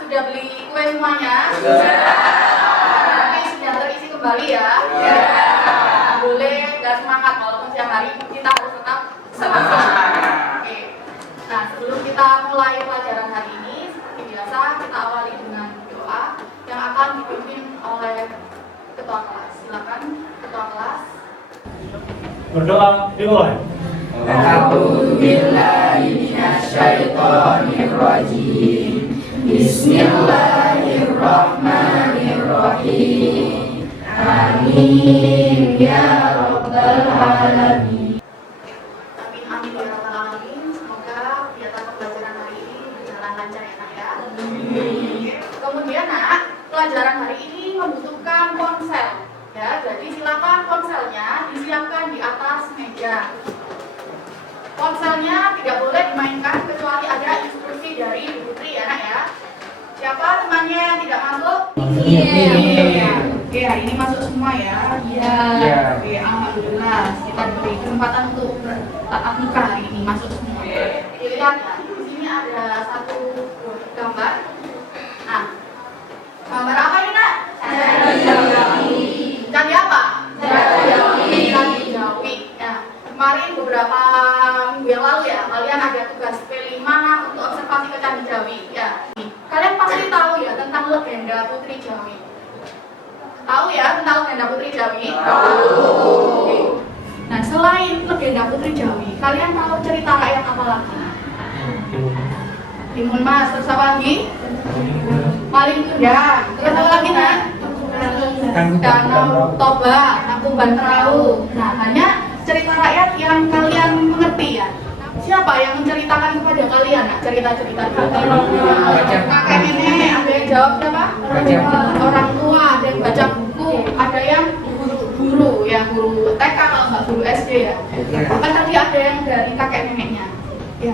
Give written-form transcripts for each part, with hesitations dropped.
Sudah beli kue semuanya? Sudah. Tapi sudah terisi kembali ya? Iya. Boleh gak semangat walaupun siang hari kita harus tetap semangat. Oke. Nah, sebelum kita mulai pelajaran hari ini, seperti biasa kita awali dengan doa yang akan dipimpin oleh ketua kelas. Silakan ketua kelas. Berdoa dimulai. A'udzu billahi minasyaitonir rajim. Bismillahirrahmanirrahim. Amin ya rabbal alamin. Amin amin ya rabbal alamin. Semoga kegiatan pembelajaran hari ini berjalan lancar ya nak ya. Kemudian nak, pelajaran hari ini membutuhkan ponsel. Ya, jadi silakan ponselnya disiapkan di atas meja. Ponselnya tidak boleh dimainkan kecuali ada instruksi dari Bu Putri ya nak ya. Siapa temannya yang tidak masuk? Iya. Oke, hari ini masuk semua ya. Iya. Oke, alhamdulillah kita diberi kesempatan untuk bertatap muka hari ini, masuk semua. Lihat ya, di sini ada satu buah gambar. Nah, gambar apa ini nak? Candi apa? Candi Jawi. Nah, kemarin beberapa minggu yang lalu ya, kalian ada tugas P5 untuk observasi ke Candi Jawi ya. Kalian pasti tahu ya tentang legenda Putri Jawi. Tahu ya tentang legenda Putri Jawi? Tahu. Oke. Nah, selain legenda Putri Jawi, kalian tahu cerita rakyat apa lagi? Timun Mas, terus apa lagi? Paling Kuda. Terus apa lagi nak? Danau Toba, Tangkuban Perahu. Nah, hanya cerita rakyat yang kalian mengerti ya. Siapa yang menceritakan kepada kalian nak cerita-cerita itu? Kakek nenek, ada yang jawab siapa? Orang tua, ada yang baca buku, ada yang guru ya, guru TK kalau nggak guru SD ya. Bahkan tadi ada yang dari kakek neneknya. Ya.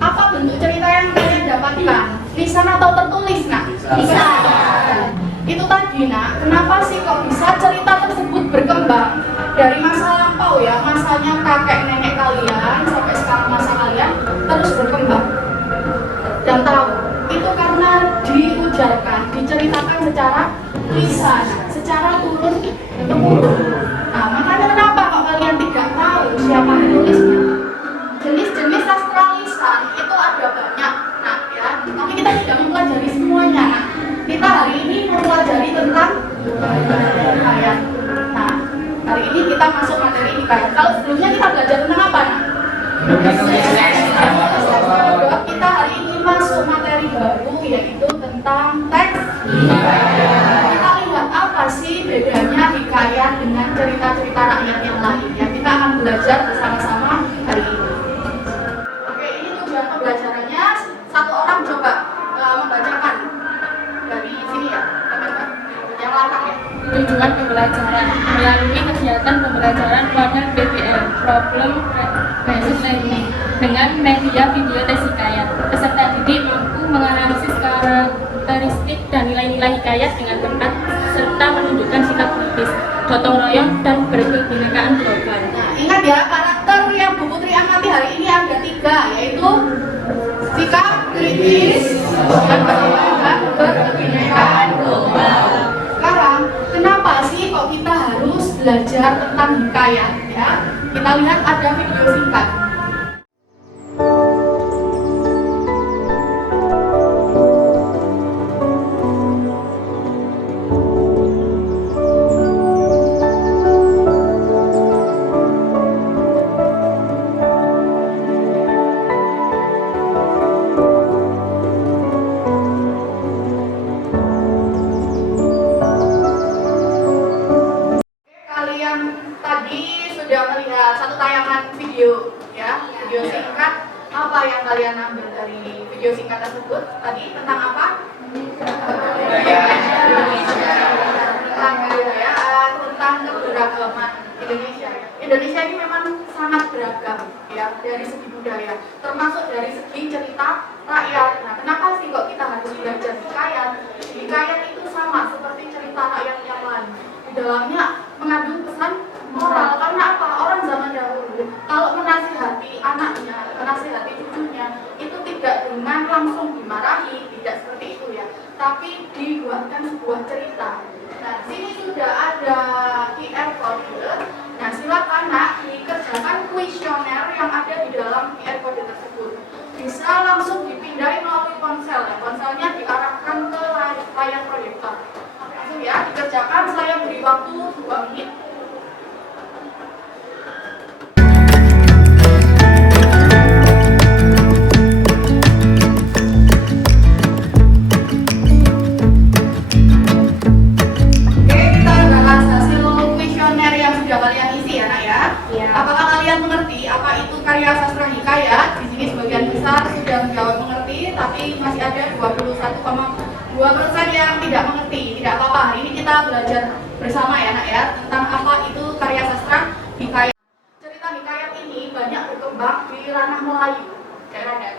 Apa bentuk cerita yang kalian dapatkan? Lisan atau tertulis nak? Lisan. Itu tadi nak, kenapa sih kok bisa cerita tersebut berkembang dari masa lampau ya, masanya kakek nenek kalian sampai sekarang masa kalian terus berkembang dan tahu itu karena diujarkan, diceritakan secara lisan, secara turun temurun. Nah, makanya kenapa kok kalian tidak tahu siapa penulisnya? Jenis-jenis sastra lisan itu ada banyak, nah ya, tapi kita tidak mempelajari semuanya. Nah, kita hari ini mempelajari tentang hikayat. Nah, hari ini kita masuk materi hikayat. Kalau sebelumnya kita belajar tentang apa? Nah? Kita hari ini masuk materi baru yaitu tentang teks hikayat. Kita lihat apa sih bedanya hikayat dengan cerita-cerita rakyat yang lain. Ya, kita akan belajar bersama-sama hari ini. Oke, ini tujuan pembelajarannya. Satu orang coba membacakan dari sini ya, yang lantang ya. Tujuan pembelajaran melalui kegiatan pembelajaran keluarga PBL Problem Based Learning dengan media video tes hikayat. Peserta didik mampu menganalisis karakteristik dan nilai-nilai hikayat dengan tepat serta menunjukkan sikap kritis, gotong royong dan berkebinekaan global. Nah, ingat ya, karakter yang Bu Putri amati hari ini ada 3, yaitu sikap kritis dan berkebinekaan global. Sekarang, kenapa sih kok kita harus belajar tentang hikayat ya? Kita lihat ada video singkat. Video singkat, apa yang kalian ambil dari video singkat tersebut tadi tentang apa? Tentang kebudayaan, tentang keberagaman Indonesia. Indonesia ini memang sangat beragam ya dari segi budaya, termasuk dari segi cerita rakyat. Nah, kenapa sih kok kita harus belajar hikayat? Hikayat itu sama seperti cerita rakyat yang lain. Di dalamnya mengandung pesan moral. Karena apa? Orang zaman dahulu kalau menasihati anaknya, menasihati cucunya itu tidak dengan langsung dimarahi, tidak tapi dibuatkan sebuah cerita. Nah, sini sudah ada QR code. Nah, silakan nak dikerjakan kuesioner yang ada di dalam QR code tersebut. Bisa langsung dipindahin melalui ponsel. Ya. Ponselnya diarahkan ke layar proyektor. Langsung ya, dikerjakan. Saya beri waktu 2 menit. Apakah kalian mengerti apa itu karya sastra hikayat? Di sini sebagian besar sudah menjawab mengerti, tapi masih ada 21,2% yang tidak mengerti. Tidak apa-apa, hari ini kita belajar bersama ya nak ya tentang apa itu karya sastra hikayat. Cerita hikayat ini banyak berkembang di ranah Melayu,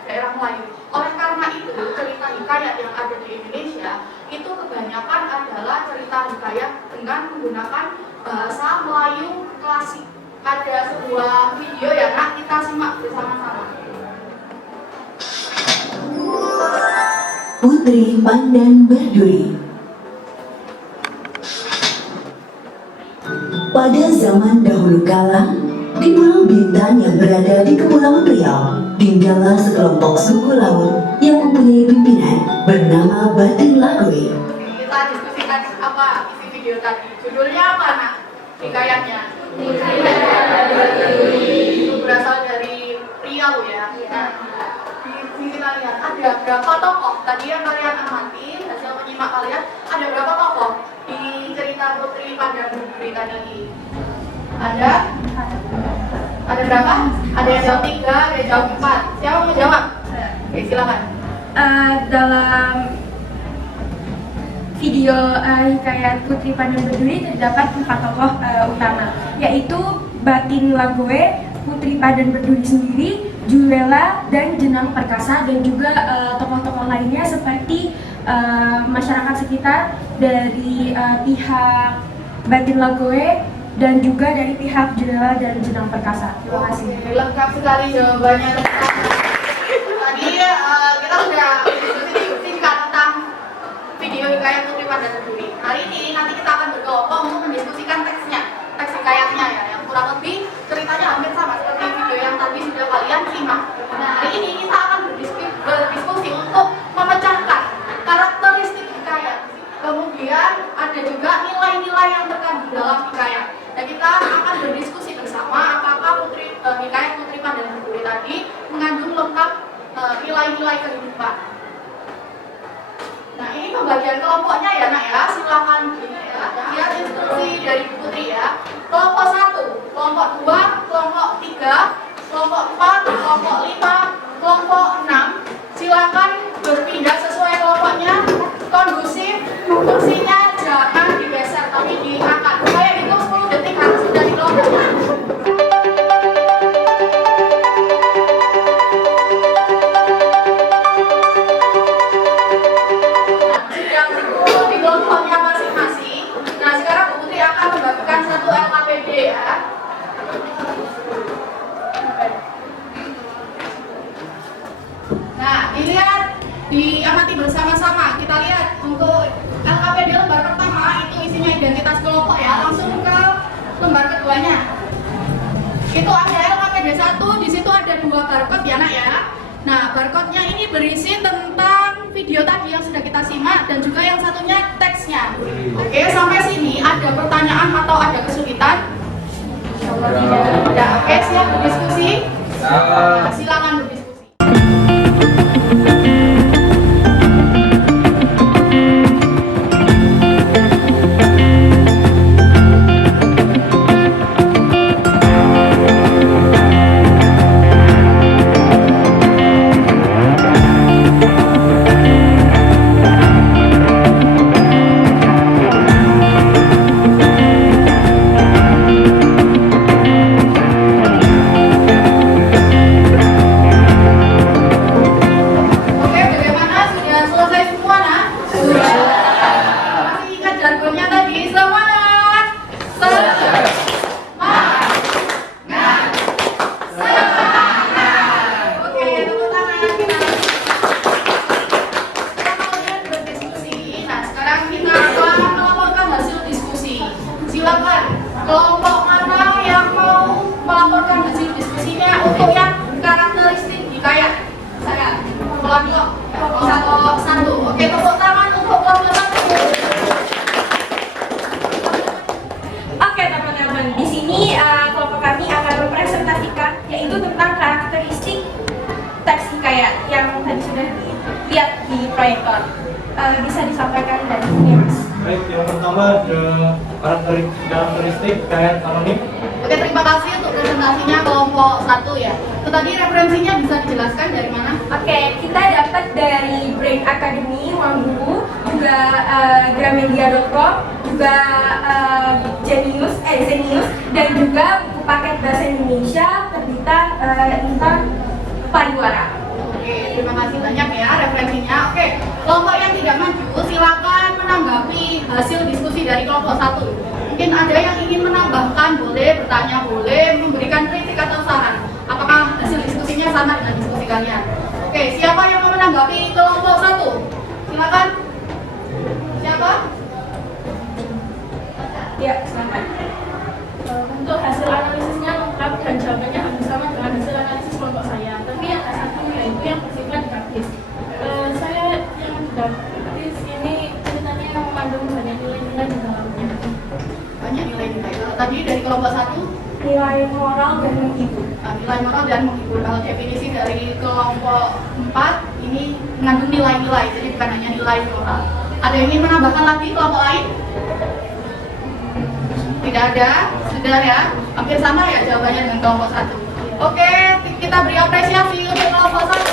daerah Melayu. Oleh karena itu, cerita hikayat yang ada di Indonesia itu kebanyakan adalah cerita hikayat dengan menggunakan bahasa Melayu klasik. Ada sebuah video ya nak, kita simak bersama-sama. Putri Pandan Berduri. Pada zaman dahulu kala, di Pulau Bintan yang berada di Kepulauan Riau, tinggallah sekelompok suku laut yang mempunyai pimpinan bernama Batin Lagoe. Kita diskusikan apa isi video tadi. Judulnya apa nak? Hikayatnya. Itu berasal dari Riau ya. Nah, di sini kita lihat ada berapa tokoh tadi yang kalian amati hasil menyimak kalian, ada berapa tokoh di cerita Putri Pandan Berduri tadi? Ada berapa? Ada yang jawab 3, ada yang jawab 4. Siapa mau jawab? Oke, silakan. Dalam video hikayat Putri Pandan Berduri terdapat 4 tokoh utama, yaitu Batin Lagoe, Putri Pandan Berduri sendiri, Julela, dan Jenang Perkasa, dan juga tokoh-tokoh lainnya seperti masyarakat sekitar dari pihak Batin Lagoe dan juga dari pihak Julela dan Jenang Perkasa. Terima kasih. Lengkap sekali jawabannya. Tadi kita sudah diskusi singkat tentang video hikayat Putri Pandan Berduri. Hari ini nanti kita akan berkelompok untuk mendiskusikan teks hikayatnya ya, yang kurang lebih ceritanya hampir sama seperti video yang tadi sudah kalian simak. Nah, hari ini kita akan berdiskusi untuk memecahkan karakteristik hikayat. Kemudian ada juga nilai-nilai yang terkandung dalam hikayat. Dan kita akan berdiskusi bersama apakah hikayat Putri Pandan Berduri tadi mengandung lengkap nilai-nilai kehidupan. Nah, ini pembagian kelompoknya ya nak ya, silakan lihat instruksi dari Bu Putri ya. Kelompok 1, kelompok 2, kelompok 3, kelompok 4, kelompok 5, kelompok 6. Silakan berpindah sesuai kelompoknya, kondusif, kursinya jangan digeser tapi diangkat. Supaya itu 10 detik harus sudah di kelompoknya. Diamati bersama-sama. Kita lihat untuk LKPD lembar pertama itu isinya identitas kelompok ya. Langsung ke lembar keduanya. Itu ada LKPD 1, di situ ada 2 barcode ya nak ya. Nah, barcode-nya ini berisi tentang video tadi yang sudah kita simak dan juga yang satunya teksnya. Oke, sampai sini ada pertanyaan atau ada kesulitan? Tidak. Oke, siap berdiskusi? Silakan berdiskusi. Oke, tepuk tangan untuk kelompok 1. Oke teman-teman, di sini kelompok kami akan mempresentasikan yaitu tentang karakteristik teks hikayat yang tadi sudah dilihat di proyektor. Bisa disampaikan dari sini, Mas. Baik, yang pertama ada karakteristik hikayat anonim. Oke, terima kasih untuk presentasinya kelompok 1 ya. Itu tadi referensinya bisa dijelaskan dari mana? Oke, kita dapat dari Brain Academy, Ruangguru, juga Gramedia.com, juga Genius, dan juga buku paket bahasa Indonesia terbitan Intan Pariwara. Oke, terima kasih banyak ya referensinya. Oke, kelompok yang tidak maju silakan menanggapi hasil diskusi dari kelompok 1. Mungkin ada yang ingin menambahkan, boleh bertanya, boleh memberikan kritik atau saran. Apakah hasil diskusinya sama dengan diskusi kalian? Oke, siapa yang mau menanggapi kelompok 1? Silakan. Siapa? Ya, silakan. Untuk hasil analisisnya lengkap dan jawabannya hampir sama dengan hasil analisis kelompok saya. Tapi yang satu yaitu yang bersifat grafis. Saya yang grafis ini ceritanya yang mengandung banyak nilai-nilai di dalamnya. Banyak nilai-nilai. Kalau tadi dari kelompok 1, Nilai moral dan menghibur. nilai moral dan menghibur. Kalau definisi dari kelompok 4 ini mengandung nilai-nilai, jadi bukan hanya nilai moral. Ada yang ingin menambahkan lagi kelompok lain? Tidak ada, sudah ya, hampir sama ya jawabannya dengan kelompok 1. Oke, kita beri apresiasi untuk kelompok 1.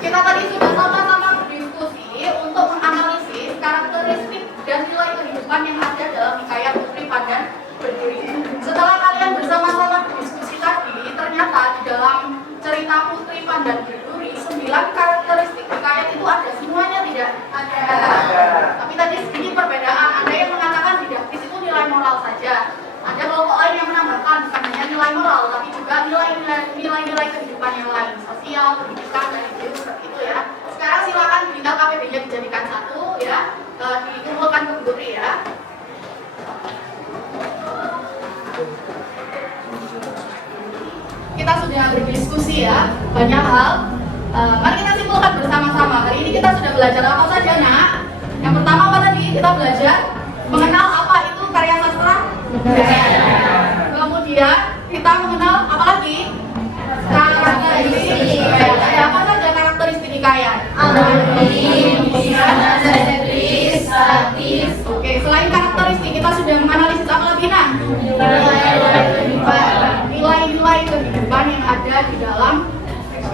Kita tadi sudah sama-sama berdiskusi untuk menganalisis karakteristik dan nilai kehidupan yang ada dalam hikayat Putri Pandan Berduri. Setelah kalian bersama-sama berdiskusi tadi, ternyata di dalam cerita Putri Pandan Berduri 9 karakteristik hikayat itu ada, semuanya tidak ada. Tapi tadi ini perbedaan, ada yang mengatakan tidak, di situ nilai moral saja. Ada kelompok lain yang menambahkan bukan hanya nilai moral, tapi juga nilai-nilai kehidupan yang lain, sosial, pendidikan, dan itu seperti itu ya. Sekarang silakan berita KPB-nya dijadikan satu ya, dikumpulkan ke Buri ya. Kita sudah berdiskusi ya, banyak hal. Mari kita simpulkan bersama-sama. Hari ini kita sudah belajar apa saja, Nak? Yang pertama apa tadi? Kita belajar mengenal apa itu karya sastra. Kemudian kita mengenal apa lagi? Karakteristik hikayat. Ada apa saja karakteristik hikayat? Oke, selain karakteristik kita sudah menganalisis apa lagi, Nak? Nilai-nilai kehidupan yang ada di dalam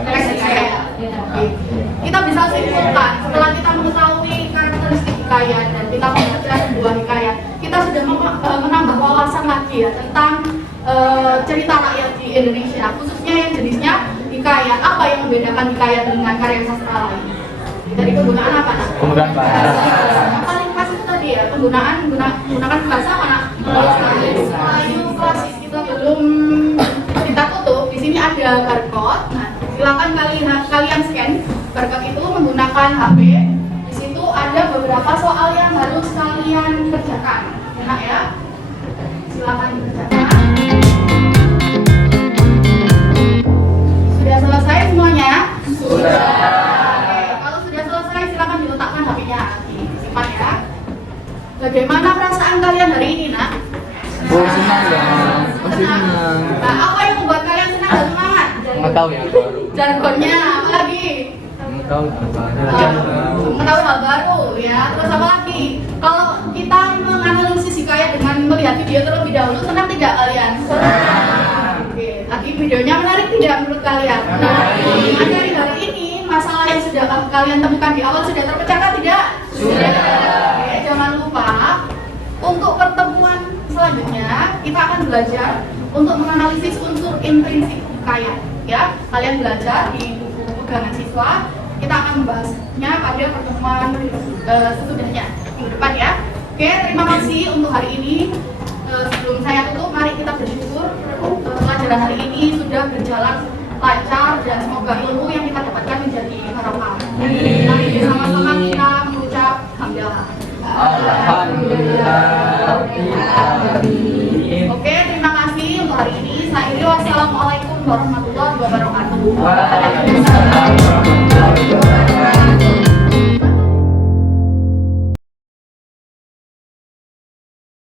teks hikayat. Kita bisa simpulkan setelah kita mengetahui karakteristik hikayat dan kita membaca sebuah hikayat, kita sudah menambah wawasan lagi ya tentang cerita rakyat di Indonesia, khususnya yang jenisnya hikayat. Apa yang membedakan hikayat dengan karya sastra lain? Dari penggunaan apa, Nak? Penggunaan bahasa. Yang paling pas itu tadi ya, menggunakan bahasa mana? Melayu klasik. Kita belum kita tutup. Di sini ada barcode. Nah, silakan kalian scan barcode itu menggunakan HP. Di situ ada beberapa soal yang harus kalian kerjakan. Enak ya? Silakan dikerjakan. Sudah selesai semuanya? Sudah. Oke, kalau sudah selesai silakan diletakkan HP-nya, disimpan ya. Bagaimana perasaan kalian hari ini, Nak? Oh, senang dong. Pasti Senang. senang. Nah, apa yang membuat kalian senang dan semangat? Nggak tahu ya baru. Jargonnya, apa lagi? Nggak tahu apa. Mengetahui hal baru ya. Terus apa lagi? Kalau kita menganalisis hikayat dengan melihat video terlebih dahulu, senang tidak kalian? Senang. Oke, tadi videonya menarik tidak menurut kalian? Menarik. Nah, dari hari ini masalah yang sudah kalian temukan di awal sudah terpecahkan tidak? Sudah. Oke, jangan lupa untuk pertemuan selanjutnya kita akan belajar untuk menganalisis unsur intrinsik hikayat ya. Kalian belajar di buku pegangan siswa. Kita akan membahasnya pada pertemuan sesudahnya minggu depan ya. Oke, terima kasih untuk hari ini. Sebelum saya tutup, mari kita bersyukur pelajaran hari ini sudah berjalan lancar dan semoga ilmu yang kita dapatkan menjadi barokah. Mari bersama-sama kita mengucap hamdalah. Alhamdulillah. Oke, terima kasih untuk hari ini. Saya Iri, wassalamualaikum warahmatullahi wabarakatuh. Waalaikumsalam warahmatullahi wabarakatuh.